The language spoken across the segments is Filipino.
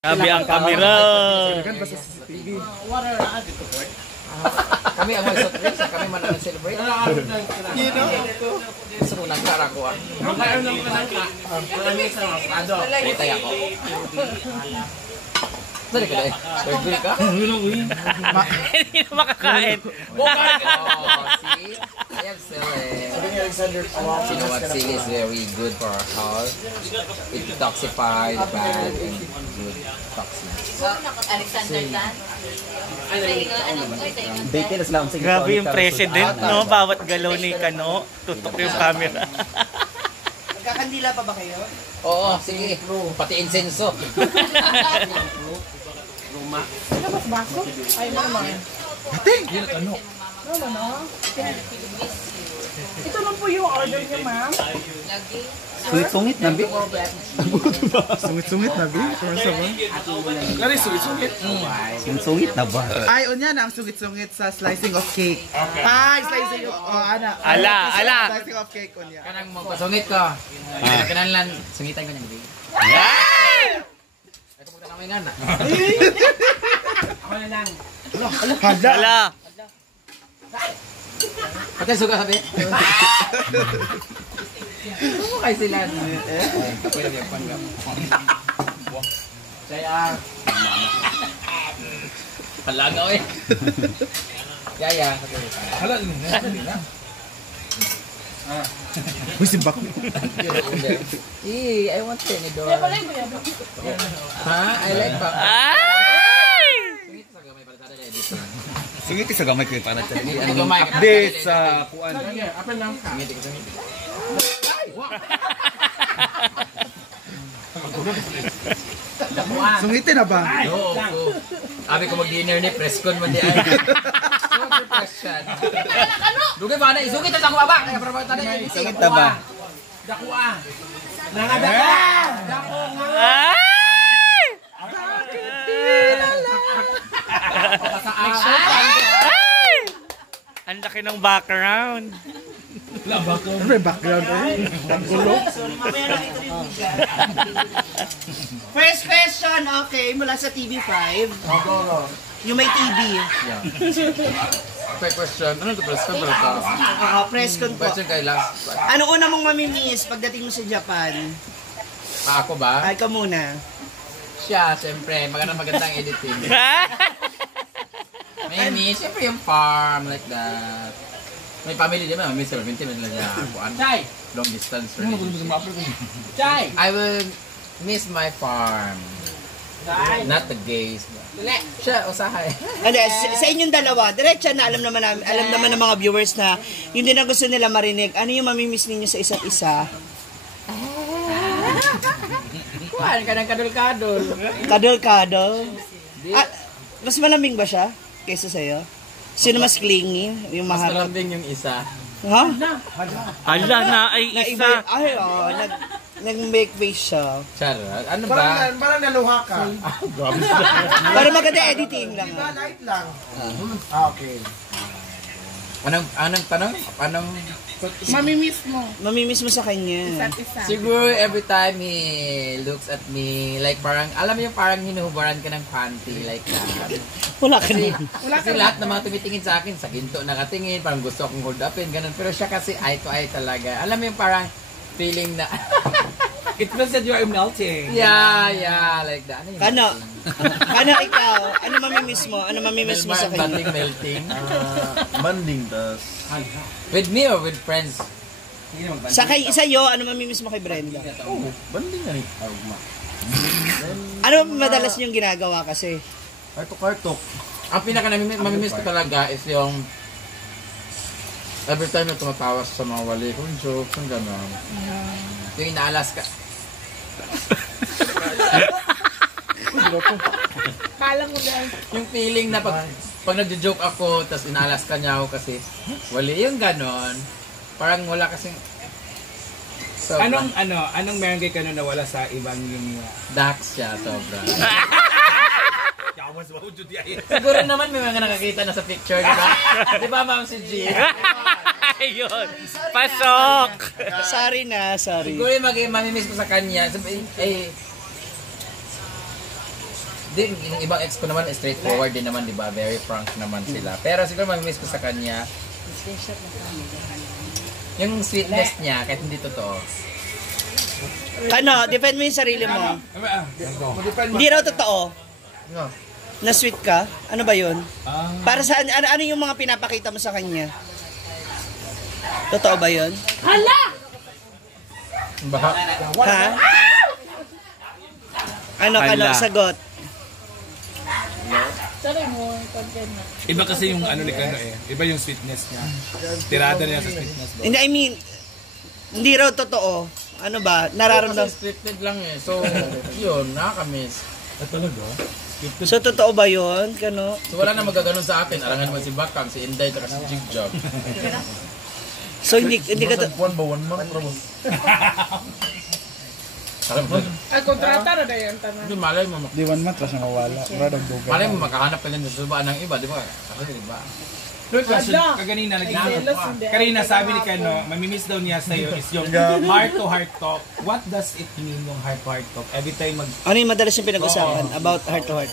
Grabe ang kamera. Kami ang mga sotrix, kami man ang celebrate. You know? Gusto ko nang karakuan. Putay ako. Sali ka dahil? Burger ka? Hindi na makakain. See? I have celery. You know what? Celery is very good for our health. It detoxifies the bad and good toxins. Alexander Dan. Grabe yung president, no? Bawat galaw ni Kano, tutok yung camera. Magkakandila pa ba kayo? Oo, sige. Pati insenso. Ano mas baso? Ay, naman. Ating! Yun ang ano? Ito lang po yung order niyo, ma'am. Sungit-sungit na, Bi. Sungit-sungit na, Bi. Kari, sungit-sungit. Sungit na ba? Ay, unya na ang sungit-sungit sa slicing of cake. Ay, slicing of... Oh, ana. Ala. Slicing of cake, unya. Kanang magpasungit ka. Kanang lang, sungitan ko niyang big. Ito po namin nga na. Ako na lang. Ala. Pati suga sabi. Ano kayo sila? Kapoy na yung panggap. Saya. Palaga eh. Yaya. Hala, uy, simbak. I want tenidor. Ha? I like pa. Ay! Sungit sa gamay ko yung panat. Ano gamay? Update sa kuan. Apa lang ka? Sungitin na ba? Oo. Abi ko mag-dinner ni Prescon man di ay. Super question. Dugay ba na isugit ta ko ba? Kaya para ba tayo Sungit na ba? Dakua. Nangadaka. Dako nga. Ay! Ay! Ang laki ng background. Ano ba yung background eh? Ang gulo. First question, okay, mula sa TV5. Yung may TV. Okay, question. Ano to Prescon bro ka? Press con po. Question kay last. Ano una mong mamimiss pagdating mo sa Japan? Ako ba? Ay, ka muna. Siya, siyempre. Magandang editing. Maybe, siyempre yung farm like that. May family din naman, may 70 minutes lang siya. Long distance really. I will miss my farm. Not the gays. Siya, usahay. Ano, sa inyong dalawa, diretso na alam naman ng mga viewers na yun din ang gusto nila marinig. Ano yung mamimiss ninyo sa isa't isa? Kuhan ka ng kadol-kadol. Kadol-kadol? Mas malaming ba siya kaysa sa'yo? Sino mas clingy? Yung Mas maharap? malambing yung isa. Ha? Ala na ay isa. Ay, nag-make face siya. Charot. Ano ba? Parang naluha ka. Para maganda editing lang. Diba, light lang. Okay. Anong tanong? Anong... Mamimiss mo sa kanya. Siguro every time he looks at me, like parang, alam mo yung parang hinuhubaran ka ng panty, like that. Wala ka na. Kasi lahat ng mga tumitingin sa akin, sa ginto nakatingin, parang gusto akong hold upin, ganun. Pero siya kasi eye to eye talaga. Alam mo yung parang feeling na... It feels that you are melting. Yeah, like that. Ano Kano ikaw? Ano mamimiss mo? Ano mamimiss mo sa kanya? Melting. Banding tas. With me or with friends? Sa'yo, ano mamimiss mo kay Brenda? Banding na rin. Ano madalas niyong ginagawa kasi? Kartok-kartok. Ang pinaka mamimiss ko talaga is yung every time na tumatawa sa mga wali kong jokes, ang gano'n. Yung inaalas ka. Kala mo dahil. Yung feeling na pag nagjo-joke ako, tapos inaalas ka niya ako kasi wali yung gano'n. Parang wala kasing... So, Anong meron kay Kano na wala sa ibang yung... Dax siya, sobra. Siguro naman may mga nakakita na sa picture, di ba? Di ba, Ma'am si G? Ayun. Pasok. Sorry na, sorry. Siguro yung mamimiss ko sa kanya, sabi, yung ibang ex ko naman, straightforward din naman, di ba? Very frank naman sila. Pero siguro mamimiss ko sa kanya, yung sweetness niya, kahit hindi totoo. Ano, defend mo yung sarili mo. Hindi raw totoo. Na sweet ka? Ano ba yun? Para sa ano yung mga pinapakita mo sa kanya? Totoo ba yun? Baha. Ha? Ano sagot? Iba kasi yung ano ni Kano eh. Iba yung sweetness niya. Tirada niya sa sweetness. Hindi, I mean, hindi raw totoo. Ano ba? Nararamdaman. Scripted lang eh. So, yun, nakakamiss. Talaga? So, totoo ba yun? Kano? So, wala na magaganon sa akin. Arangan naman si Bakang, si Inday, at si Jigjag. So, hindi ka Buwan ba? 1 month? Ay, kontrata na yan tanong. Hindi, malay mo. Di 1 month, tapos nawala. Malay mo, makahanap ka din sa subaan ng iba, di ba? Kasi, di ba? Look, kaganina, kanina sabi ni Kano, mamimiss daw niya sa'yo is yung heart-to-heart talk. What does it mean yung heart-to-heart talk? Every time ano yung madalas yung pinag-usapan about heart to heart?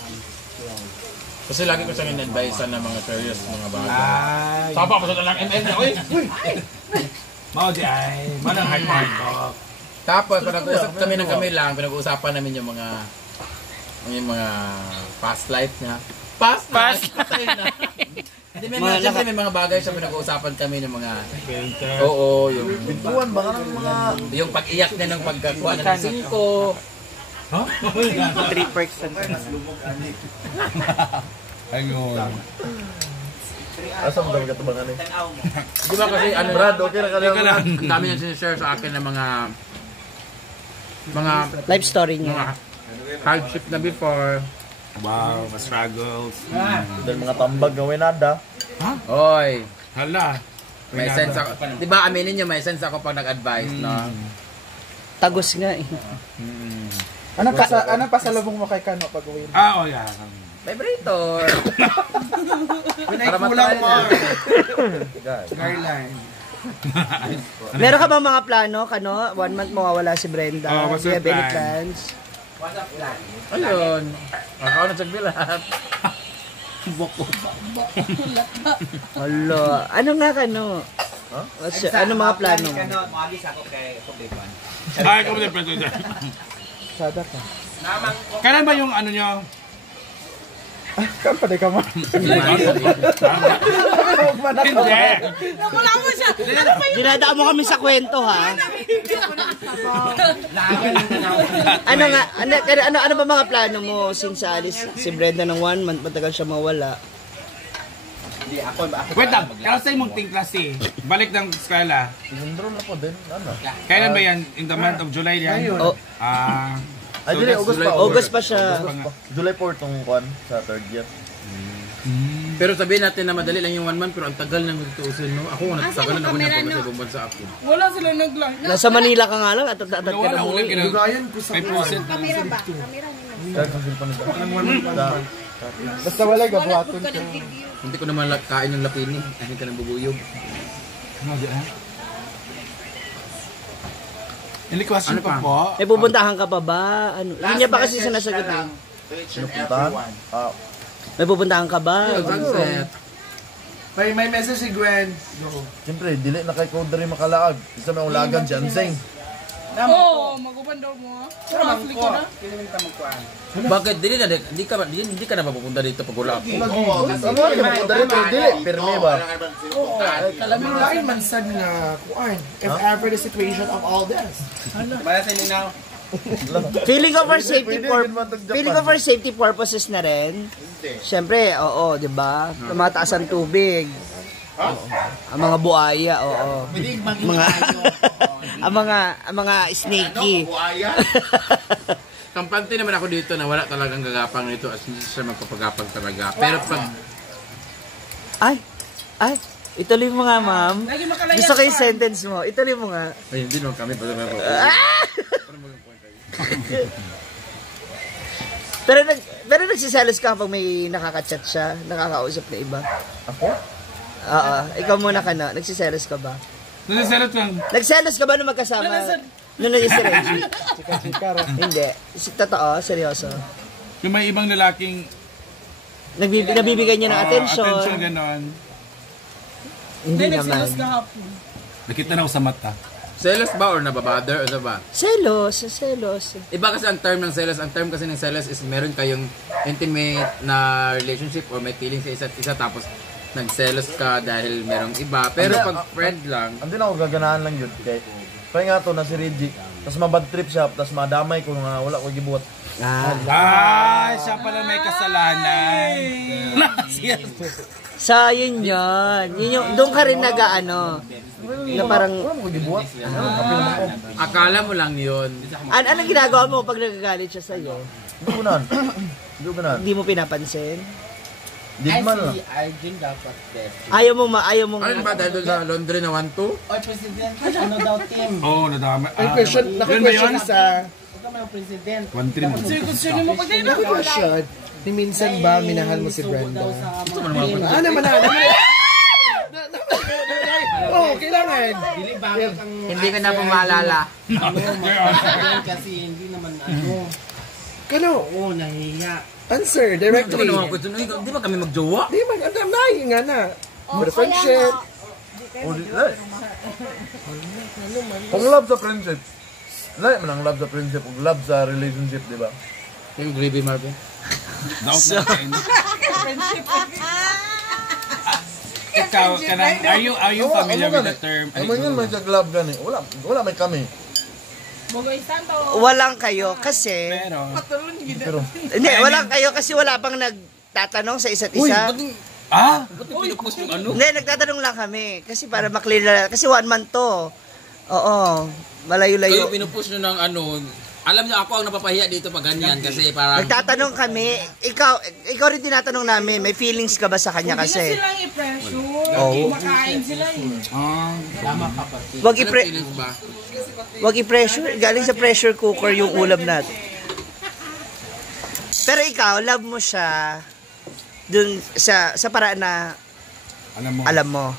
Kasi lagi ko siyang in-advise ng mga serious mga bagay. ay, Sapa pa sa lang ML na, uy! mao di ay, manang heart-to-heart talk. Tapos, pinag-uusap kami ng kami lang, pinag-uusapan namin yung mga past life niya. Past life! Hindi, may mga bagay siya pinag-uusapan kami ng mga... Oo, yung... Buwan ba ka ng mga... Yung pag-iyak niya ng pagkakuha ng 5. Huh? 3%. Ayun. Asa mo daw katubangan eh? Di ba kasi ano... Brad, okay na ka lang. Ang dami niya sinishare sa akin ng mga Life story niya. mga hardship na before. Wow, struggles. Dahil mga tambag gawin nada. Oy, Hala. may sense ako. Di ba aminin niyo, may sense ako pag nag-advise, no? Tagos nga eh. Ano pasalubong mo kay Kano pag uwi? Ah, oh yeah. Vibrator! Para matry mo. Skyline. Meron ka ba mga plano, Kano? 1 month mawawala si Brenda. What's Do you your have any plan? plans? Ayun. Ako na sagbilat. Hala. Ano nga, Kano? Ano mga plano mo? Ay, kung may presyo dyan. Sada ka. Kailan ba yung ano nyo? Kan pa di ka man. Hindi. Dinadaan mo kami sa kwento, ha? Ano nga, ano ba mga plano mo since alis si Brenda ng 1 month, matagal siya mawala? Wait lang, kasi mong ting klase. Balik ng skala. Sinundro na po din. Ano? Kailan ba yan? In the month of July yan? Oh, Ay, dili, August pa. August pa siya. July 4 tong kwan sa 3rd year. Pero sabihin natin na madali lang yung 1 month, pero ang tagal nang magtuusin, no? Ako, nagtagalan ako niya pag sa ibang bansa ako. Wala sila nag-live. Nasa Manila ka nga lang at ka na Wala, mo. ulit ka na. May percent. Kamera ba? Kamera nila. Kaya kung sila pa nila. Basta wala gabuhaton ka. Hindi ko naman kain ng lapini. Hindi ka nang bubuyog. Any question Ano pa? pa po? May pupuntahan ka pa ba? Ano? Hindi niya pa kasi sinasagot eh. Pinupuntahan. May pupuntahan ka ba? Sunset. May message si Gwen. Siyempre, dili na kay Kodri makalaag. Isa may ulagan si Anseng. Oo, maguban daw mo. Traffic ko na. Bakit? Hindi ka na mapupunta dito pag wala ako. Ano ka mapunta rin pero dili. Pirmi ba? Alam mo lain man sad nga kuan. If ever the situation of all this. Feeling ko for safety purposes na rin. Siyempre, oo, 'di ba? Tumataas ang tubig. Ang mga buaya, oo. ang mga snakey. Kampante naman ako dito na wala talagang gagapang nito as hindi siya magpapagapang talaga. Pero pag... Ay, ituloy mo nga, ma'am. Gusto ko yung sentence mo. Ituloy mo nga. Ay, hindi naman kami. Pero nagsiselos ka pag may nakaka-chat siya, nakakausap na iba. Ako? Oo, ikaw muna ka na. Nagsiselos ka ba? Nasiselot lang. Nagselos ka ba nung magkasama? Nung naging si Reggie? Chika-chika ra. Hindi. Totoo, seryoso. Yung may ibang lalaking Nabibigyan niya ng attention. attention ganon. Hindi naman. Nagsilos kahapon. Nakita na ako sa mata. Selos ba or nababother o ba? Selos. Iba kasi ang term ng selos. Ang term kasi ng selos is meron kayong intimate na relationship or may feeling sa isa't isa tapos nagselos ka dahil merong iba. Pero pag friend lang, Hindi na ako gaganahan lang yun. Kay, kaya nga to na si Reggie. Tapos mabad trip siya. Tapos madamay ko nga wala ko gibuhat. Siya pala may kasalanan. So, yun yun. Yun yung, doon ka rin nag-ano. Na parang, Wala ko gibuhat. akala mo lang yun. anong ginagawa mo pag nagagalit siya sa'yo? Hindi ko nan. Hindi ko nan. Hindi mo pinapansin? Di man lang. Ayaw mo Ano ba dahil doon sa laundry na 1-2? Oo, nadama. Naka-question isa. 1-3 mo. Sino mo pag Naka-question. Ni minsan ba minahal mo si Brenda? Naman. Oo, kailangan. Hindi ko na po maalala. Kasi hindi naman Kano? Oo, nahihiya. Answer directly. Di ba kami magjowa? Di man, ang nahi nga na. For friendship. Kung love sa friendship. Lahat man ang love sa friendship. Kung love sa relationship, di ba? Yung gravy Marvin. Ikaw, are you familiar with the term? Ano yun may sa love gani? Wala may kami. Bogoy Santo. walang kayo kasi, Pero hindi, walang kayo kasi wala pang nagtatanong sa isa't isa. Ba't yung pinupost yung ano? Hindi, nagtatanong lang kami. Kasi para maklear na, kasi 1 month to. Oo, malayo-layo. Kayo pinupost nyo ng ano, alam nyo ako ang napapahiya dito pag ganyan kasi parang... Nagtatanong kami, ikaw rin tinatanong namin, may feelings ka ba sa kanya Hindi na kasi? silang i-pressure. Oo. Makain sila eh. Wag Anong feelings ba? wag i-pressure, galing sa pressure cooker yung ulam natin. Pero ikaw, love mo siya dun sa paraan na alam mo.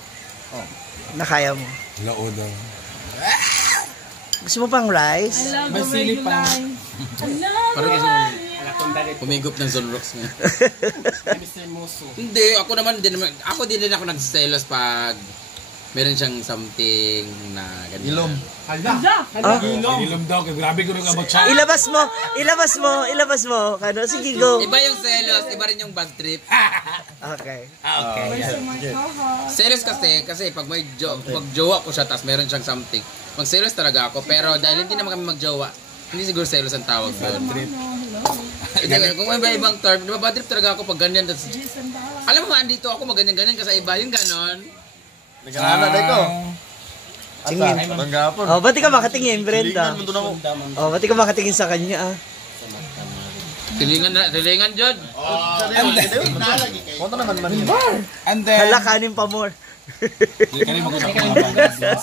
Na kaya mo. Laoda. Gusto mo pang rice? I love the way you lie. I love Parang the kasi way you pumigop ng Zonrox niya. Hindi, ako din ako nagselos pag meron siyang something na ganyan. ilom. Ilom daw, grabe ko nung about siya. Ilabas mo. Ano? Sige, go. Iba yung selos, iba rin yung bad trip. Okay. Selos kasi pag may magjowa ko siya tapos meron siyang something. Magselos talaga ako pero dahil hindi naman kami magjowa, hindi siguro selos ang tawag doon. Kung may ibang term, di ba bad trip talaga ako pag ganyan. Alam mo andito ako maganyan-ganyan kasi iba yung ganon. Nagkakala na ko. Tingin. Manggapon. Oh, ba't di ka makatingin, Brenda? Tingnan mo doon ako. Oh, ba't di ka makatingin sa kanya, ah? Tilingan Jod. Punta naman man yun. And then, Hala, kanin pa more. hindi ka rin mag-usap ng mga bagay.